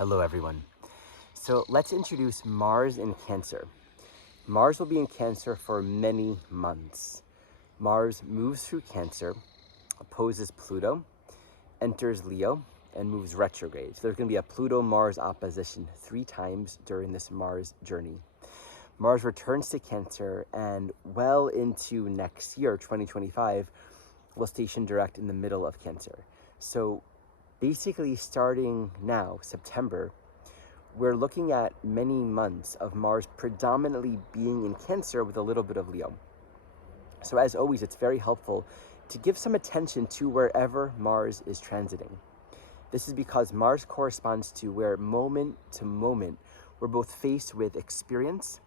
Hello everyone. So let's introduce Mars in Cancer. Mars will be in Cancer for many months. Mars moves through Cancer, opposes Pluto, enters Leo, and moves retrograde. So there's going to be a Pluto-Mars opposition 3 times during this Mars journey. Mars returns to Cancer and well into next year, 2025, will station direct in the middle of Cancer. So basically starting now, September, we're looking at many months of Mars predominantly being in Cancer with a little bit of Leo. So as always, it's very helpful to give some attention to wherever Mars is transiting. This is because Mars corresponds to where moment to moment we're both faced with experience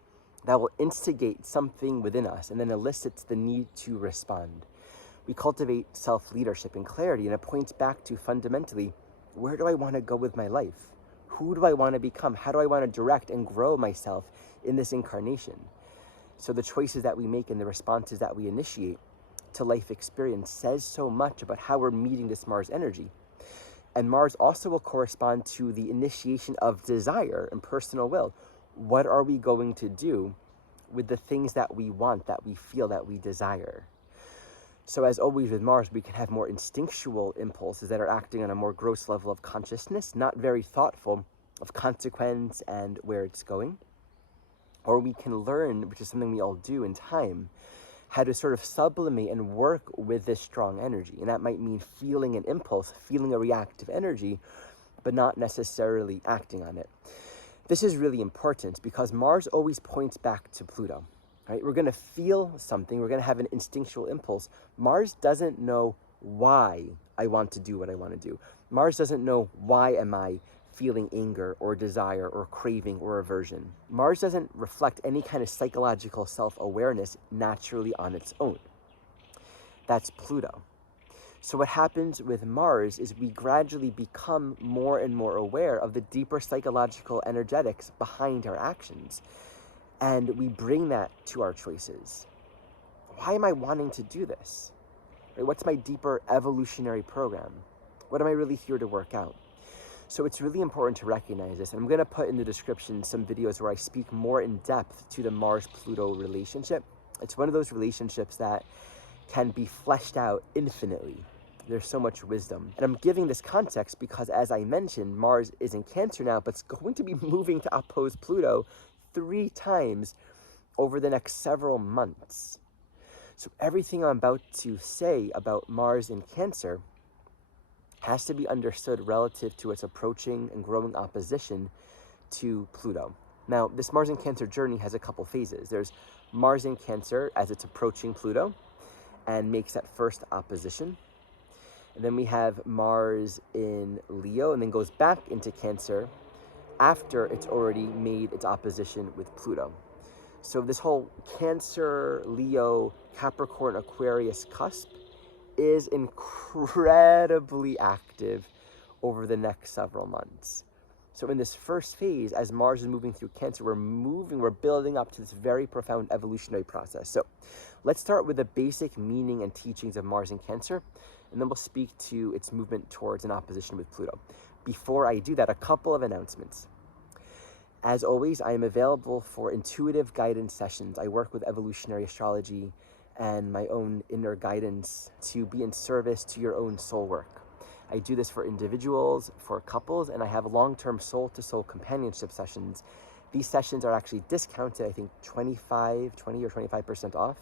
that will instigate something within us and then elicits the need to respond. We cultivate self-leadership and clarity, and it points back to fundamentally, where do I want to go with my life? Who do I want to become? How do I want to direct and grow myself in this incarnation? So the choices that we make and the responses that we initiate to life experience says so much about how we're meeting this Mars energy. And Mars also will correspond to the initiation of desire and personal will. What are we going to do with the things that we want, that we feel, that we desire? So as always with Mars, we can have more instinctual impulses that are acting on a more gross level of consciousness, not very thoughtful of consequence and where it's going. Or we can learn, which is something we all do in time, how to sort of sublimate and work with this strong energy. And that might mean feeling an impulse, feeling a reactive energy, but not necessarily acting on it. This is really important because Mars always points back to Pluto. Right? We're going to feel something. We're going to have an instinctual impulse. Mars doesn't know why I want to do what I want to do. Mars doesn't know why am I feeling anger or desire or craving or aversion. Mars doesn't reflect any kind of psychological self-awareness naturally on its own. That's Pluto. So what happens with Mars is we gradually become more and more aware of the deeper psychological energetics behind our actions. And we bring that to our choices. Why am I wanting to do this? Right? What's my deeper evolutionary program? What am I really here to work out? So it's really important to recognize this. And I'm going to put in the description some videos where I speak more in depth to the Mars-Pluto relationship. It's one of those relationships that can be fleshed out infinitely. There's so much wisdom. And I'm giving this context because, as I mentioned, Mars is in Cancer now, but it's going to be moving to oppose Pluto 3 times over the next several months. So everything I'm about to say about Mars in Cancer has to be understood relative to its approaching and growing opposition to Pluto. Now, this Mars in Cancer journey has a couple phases. There's Mars in Cancer as it's approaching Pluto and makes that first opposition. And then we have Mars in Leo and then goes back into Cancer after it's already made its opposition with Pluto. So this whole Cancer, Leo, Capricorn, Aquarius cusp is incredibly active over the next several months. So in this first phase, as Mars is moving through Cancer, we're building up to this very profound evolutionary process. So let's start with the basic meaning and teachings of Mars in Cancer, and then we'll speak to its movement towards an opposition with Pluto. Before I do that, a couple of announcements. As always, I am available for intuitive guidance sessions. I work with evolutionary astrology and my own inner guidance to be in service to your own soul work. I do this for individuals, for couples, and I have long-term soul-to-soul companionship sessions. These sessions are actually discounted, I think 20 or 25% off,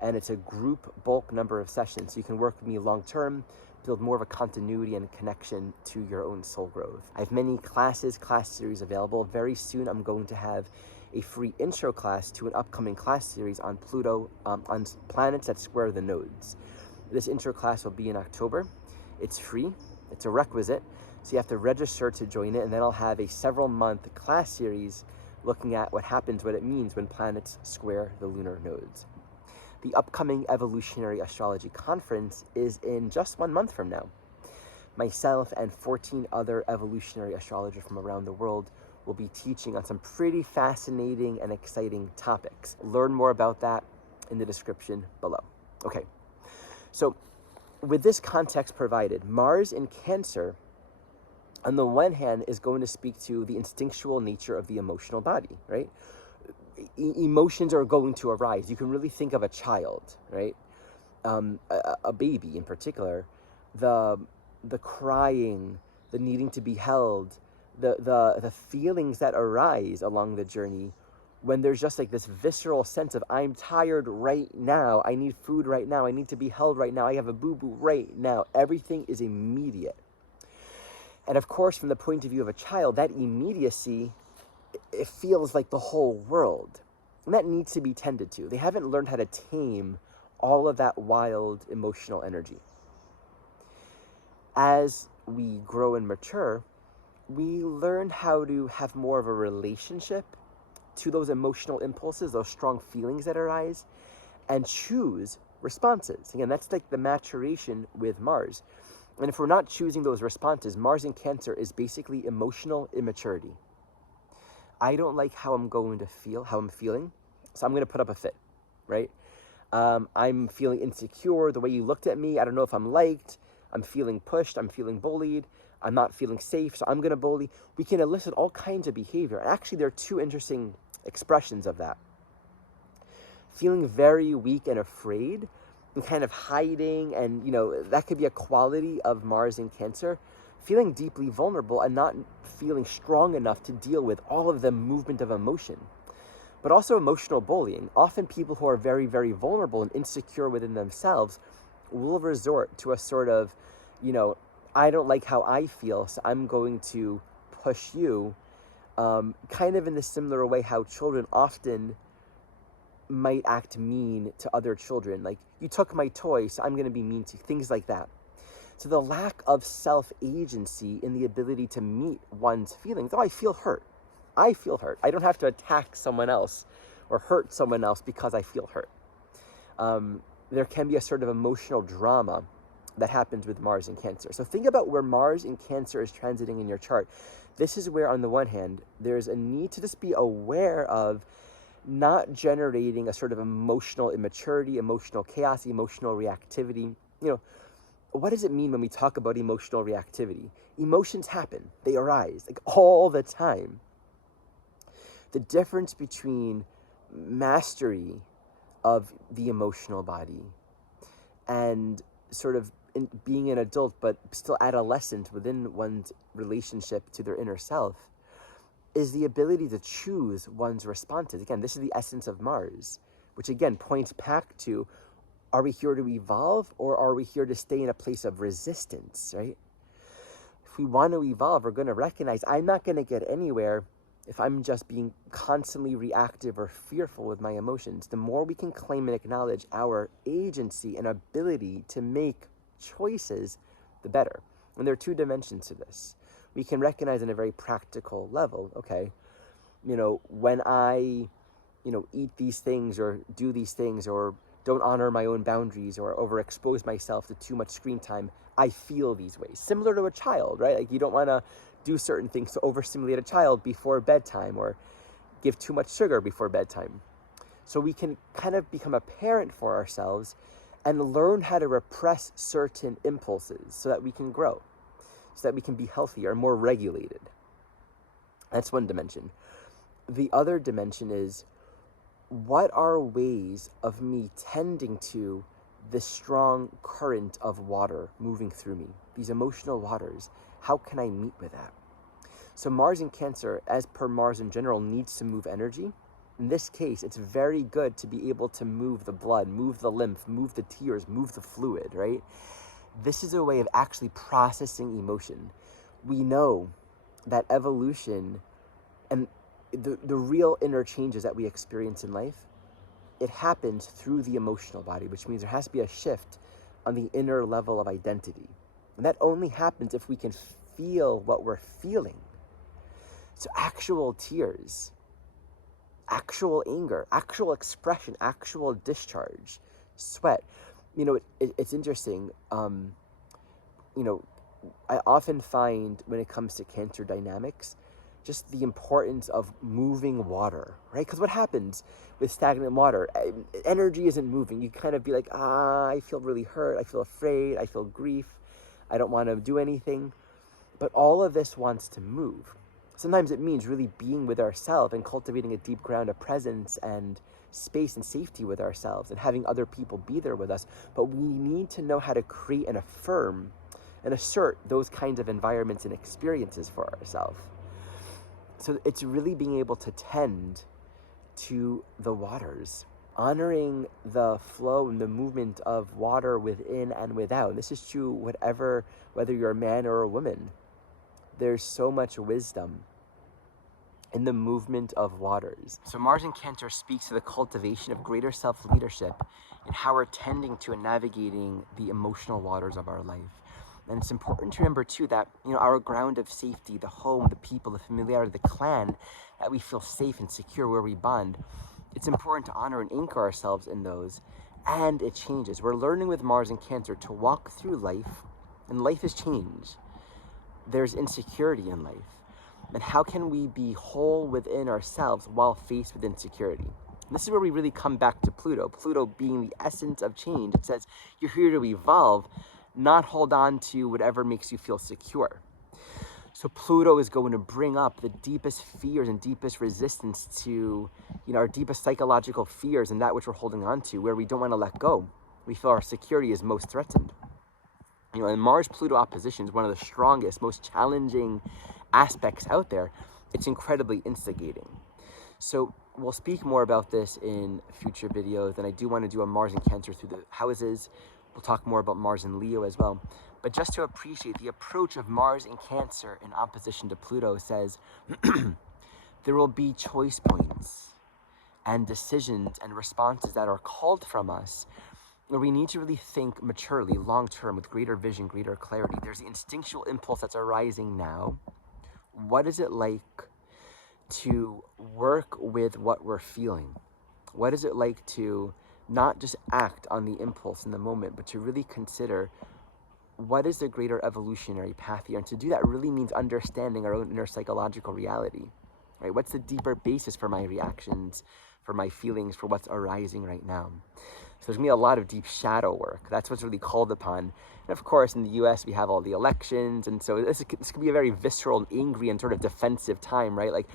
and it's a group bulk number of sessions. So you can work with me long-term, build more of a continuity and connection to your own soul growth. I have many class series available. Very soon I'm going to have a free intro class to an upcoming class series on Pluto, on planets that square the nodes. This intro class will be in October. It's free, it's a requisite, so you have to register to join it, and then I'll have a several-month class series looking at what happens, what it means when planets square the lunar nodes. The upcoming Evolutionary Astrology Conference is in just 1 month from now. Myself and 14 other evolutionary astrologers from around the world will be teaching on some pretty fascinating and exciting topics. Learn more about that in the description below. Okay, so with this context provided, Mars in Cancer on the one hand, is going to speak to the instinctual nature of the emotional body, right? Emotions are going to arise. You can really think of a child, right? A baby in particular, the crying, the needing to be held, the feelings that arise along the journey when there's just like this visceral sense of, I'm tired right now, I need food right now, I need to be held right now, I have a boo-boo right now. Everything is immediate. And of course, from the point of view of a child, that immediacy, it feels like the whole world. And that needs to be tended to. They haven't learned how to tame all of that wild emotional energy. As we grow and mature, we learn how to have more of a relationship to those emotional impulses, those strong feelings that arise, and choose responses. Again, that's like the maturation with Mars. And if we're not choosing those responses, Mars in Cancer is basically emotional immaturity. I don't like how I'm going to feel, how I'm feeling, so I'm going to put up a fit, right? I'm feeling insecure, the way you looked at me, I don't know if I'm liked, I'm feeling pushed, I'm feeling bullied, I'm not feeling safe, so I'm going to bully. We can elicit all kinds of behavior. Actually, there are two interesting expressions of that. Feeling very weak and afraid and kind of hiding, and that could be a quality of Mars in Cancer. Feeling deeply vulnerable and not feeling strong enough to deal with all of the movement of emotion. But also emotional bullying. Often people who are very, very vulnerable and insecure within themselves will resort to a sort of, I don't like how I feel, so I'm going to push you. Kind of in the similar way how children often might act mean to other children. Like, you took my toy, so I'm going to be mean to you. Things like that. So the lack of self-agency in the ability to meet one's feelings. Oh, I feel hurt. I feel hurt. I don't have to attack someone else or hurt someone else because I feel hurt. There can be a sort of emotional drama that happens with Mars in Cancer. So think about where Mars in Cancer is transiting in your chart. This is where, on the one hand, there's a need to just be aware of not generating a sort of emotional immaturity, emotional chaos, emotional reactivity. What does it mean when we talk about emotional reactivity? Emotions happen. They arise, like, all the time. The difference between mastery of the emotional body and sort of being an adult but still adolescent within one's relationship to their inner self is the ability to choose one's responses. Again, this is the essence of Mars, which again points back to, are we here to evolve, or are we here to stay in a place of resistance, right? If we want to evolve, we're going to recognize I'm not going to get anywhere if I'm just being constantly reactive or fearful with my emotions. The more we can claim and acknowledge our agency and ability to make choices, the better. And there are two dimensions to this. We can recognize on a very practical level, okay, when I, eat these things or do these things or don't honor my own boundaries or overexpose myself to too much screen time, I feel these ways. Similar to a child, right? Like, you don't want to do certain things to overstimulate a child before bedtime or give too much sugar before bedtime. So we can kind of become a parent for ourselves and learn how to repress certain impulses so that we can grow, so that we can be healthier and more regulated. That's one dimension. The other dimension is, what are ways of me tending to this strong current of water moving through me, these emotional waters? How can I meet with that? So Mars in Cancer, as per Mars in general, needs to move energy. In this case, it's very good to be able to move the blood, move the lymph, move the tears, move the fluid, right? This is a way of actually processing emotion. We know that evolution and the real inner changes that we experience in life, it happens through the emotional body, which means there has to be a shift on the inner level of identity. And that only happens if we can feel what we're feeling. So actual tears, actual anger, actual expression, actual discharge, sweat. It's interesting. I often find when it comes to Cancer dynamics, just the importance of moving water, right? Because what happens with stagnant water? Energy isn't moving. You kind of be like, I feel really hurt. I feel afraid. I feel grief. I don't want to do anything. But all of this wants to move. Sometimes it means really being with ourselves and cultivating a deep ground of presence and space and safety with ourselves and having other people be there with us. But we need to know how to create and affirm and assert those kinds of environments and experiences for ourselves. So it's really being able to tend to the waters, honoring the flow and the movement of water within and without. And this is true whether you're a man or a woman. There's so much wisdom in the movement of waters. So Mars in Cancer speaks to the cultivation of greater self-leadership and how we're tending to and navigating the emotional waters of our life. And it's important to remember too that, our ground of safety, the home, the people, the familiarity, the clan, that we feel safe and secure where we bond. It's important to honor and anchor ourselves in those. And it changes. We're learning with Mars in Cancer to walk through life, and life is change. There's insecurity in life. And how can we be whole within ourselves while faced with insecurity? And this is where we really come back to Pluto. Pluto being the essence of change. It says you're here to evolve, not hold on to whatever makes you feel secure. So Pluto is going to bring up the deepest fears and deepest resistance to, our deepest psychological fears and that which we're holding on to, where we don't want to let go. We feel our security is most threatened. And Mars-Pluto opposition is one of the strongest, most challenging aspects out there. It's incredibly instigating. So we'll speak more about this in future videos, and I do want to do a Mars in Cancer through the houses. We'll talk more about Mars in Leo as well. But just to appreciate the approach of Mars in Cancer in opposition to Pluto says, there will be choice points and decisions and responses that are called from us where we need to really think maturely, long-term, with greater vision, greater clarity. There's the instinctual impulse that's arising now. What is it like to work with what we're feeling? What is it like to not just act on the impulse in the moment, but to really consider what is the greater evolutionary path here? And to do that really means understanding our own inner psychological reality, right? What's the deeper basis for my reactions, for my feelings, for what's arising right now? So there's going to be a lot of deep shadow work. That's what's really called upon. And of course, in the US, we have all the elections. And so this could be a very visceral and angry and sort of defensive time, right? Like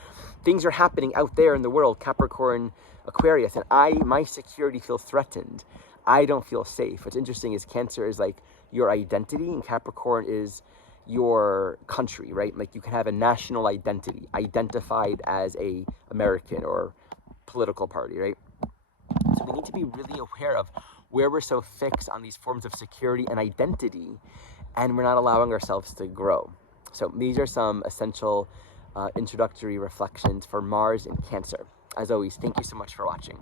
things are happening out there in the world, Capricorn, Aquarius, and my security feels threatened. I don't feel safe. What's interesting is Cancer is like your identity, and Capricorn is your country, right? Like you can have a national identity, identified as a American or political party, right? So we need to be really aware of where we're so fixed on these forms of security and identity, and we're not allowing ourselves to grow. So these are some essential introductory reflections for Mars in Cancer. As always, thank you so much for watching.